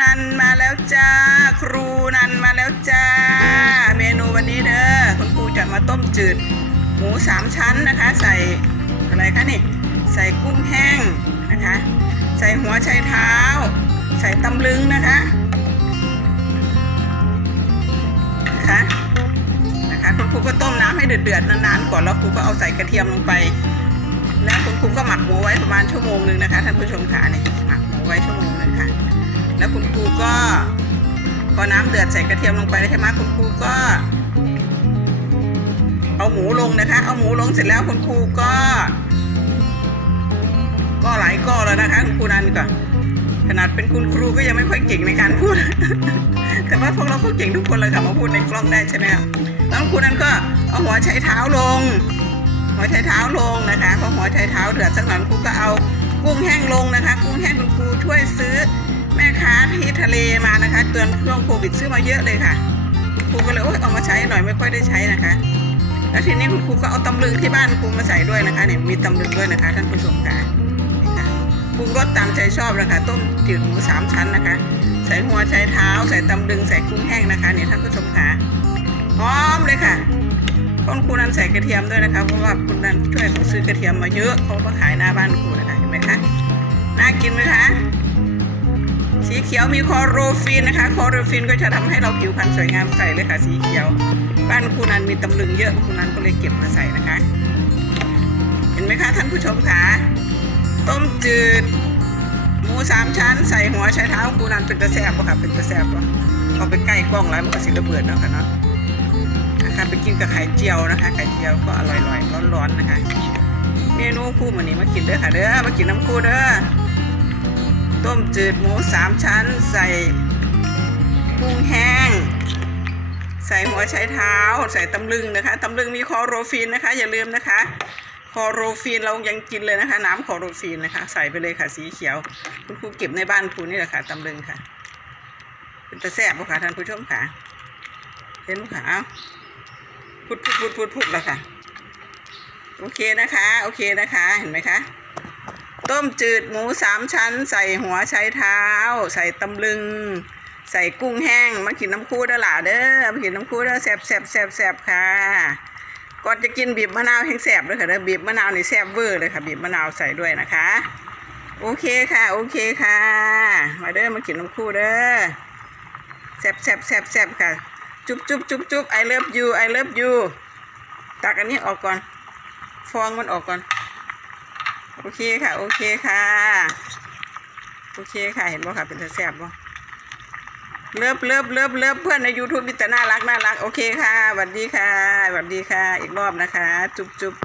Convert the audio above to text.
นันมาแล้วจ้า ครูนันมาแล้วจ้า เมนูวันนี้เด้อคุณครูจะมาต้มจืด หมูสามชั้นนะคะ ใส่อะไรคะนี่ ใส่กุ้งแห้งนะคะ ใส่หัวไชเท้า ใส่ตำลึงนะคะนะคะนะคะคุณครูก็ต้มน้ำให้เดือดๆนานๆก่อนแล้วครูก็เอาใส่กระเทียมลงไป แล้วคุณครูก็หมักหมูไว้ประมาณชั่วโมงหนึ่งนะคะท่านผู้ชมค่ะนี่หมักหมูไว้ชั่วโมงหนึ่งค่ะ พอน้ำเดือดใส่กระเทียมลงไปแล้วใช่ไหมคุณครูก็ เอาหมูลงนะคะ เอาหมูลงเสร็จแล้วคุณครูก็ ก็หลายก้อแล้วนะคะคุณครูนันก็ขนาดเป็นคุณครูก็ยังไม่ค่อยเก่งในการพูด แต่ว่าพวกเราก็เก่งทุกคนเลยค่ะมาพูดในกล้องได้ใช่ไหมครับแล้วคุณครูนั้นก็เอาหัวใช้เท้าลง หัวไชเท้าลงนะคะพอหัวไชเท้าเดือดสักหน่อยครูก็เอากุ้งแห้งลงนะคะ กุ้งแห้งคุณครูช่วยซื้อ ที่ทะเลมานะคะเตือนช่วงโควิดซื้อมาเยอะเลยค่ะครูก็เลยโอ๊ยเอามาใช้หน่อยไม่ค่อยได้ใช้นะคะ แล้วทีนี้คุณครูก็เอาตำลึงที่บ้านครูมาใส่ด้วยนะคะเนี่ยมีตำลึงด้วยนะคะท่านผู้ชมค่ะนี่ค่ะปรุงรสตามใจชอบนะคะต้มจืดหมูสามชั้นนะคะ ใส่หัวไชเท้า ใส่ตำลึงใส่กุ้งแห้งนะคะเนี่ยท่านผู้ชมค่ะหอมเลยค่ะต้นครูนันใส่กระเทียมด้วยนะคะเพราะว่าคุณนันช่วยเขาซื้อกระเทียมมาเยอะเขามาขายหน้าบ้านครูนะคะเห็นไหมคะน่ากินไหมคะ ขียวมีคอโรฟินนะคะ คอโรฟินก็จะทำให้เราผิวพรรณสวยงามใสเลยค่ะสีเขียว บ้านครูนันมีตำลึงเยอะครูนันก็เลยเก็บมาใส่นะคะ เห็นไหมคะท่านผู้ชมคะต้มจืดหมูสามชั้นใส่หัวใช้เท้าครูนันเป็นตะแซบปะค่ะเป็นตะแซบปะเอาไปใกล้กล้องแล้วมันก็สิระเบิดเนาะค่ะเนาะนะคะไปกินกับไข่เจียวนะคะไข่เจียวก็อร่อยๆร้อนๆนะคะ เมนูคู่วันนี้มากินเด้อค่ะเด้อมากินน้ำคู่เด้อ มจืดหมูสามชั้น ใส่กุ้งแห้ง ใส่หัวไชเท้า ใส่ตำลึงนะคะตำลึงมีคอโรฟินนะคะ อย่าลืมนะคะ คอโรฟินเรายังกินเลยนะคะ น้ำคอโรฟินนะคะ ใส่ไปเลยค่ะสีเขียว คุณครูเก็บในบ้านครูนี่แหละค่ะตำลึงค่ะ เป็นตะแซ่บค่ะท่านผู้ชมค่ะเห็นไหมคะเอาพุดพุดพุดพุดพุดแล้วค่ะ โอเคนะคะ โอเคนะคะ เห็นไหมคะ ต้มจืดหมูสามชั้น ใส่หัวไชเท้า ใส่ตำลึง ใส่กุ้งแห้งมากินน้ำคู่เด้อหล่ะเด้อมากินน้ำคู่เด้อแซบแซบแซบแซบค่ะก่อนจะกินบีบมะนาวแห้งแซบด้วยค่ะเด้อบีบมะนาวนี่แซบเวอร์เลยค่ะบีบมะนาวใส่ด้วยนะคะ โอเคค่ะ โอเคค่ะ มาเด้อมากินน้ำคู่เด้อแซบแซบแซบแซบค่ะ จุ๊บจุ๊บจุ๊บจุ๊บ I love you I love you ตักอันนี้ออกก่อน ฟองมันออกก่อน โอเคค่ะ โอเคค่ะ โอเคค่ะ เห็นบ่ค่ะ เป็นแซ่บบ่เลิฟเลิฟเลิฟเลิฟเพื่อนใน YouTube มิตรน่ารักน่ารัก โอเคค่ะสวัสดีค่ะสวัสดีค่ะ อีกรอบนะคะ จุ๊บจุ๊บค่ะ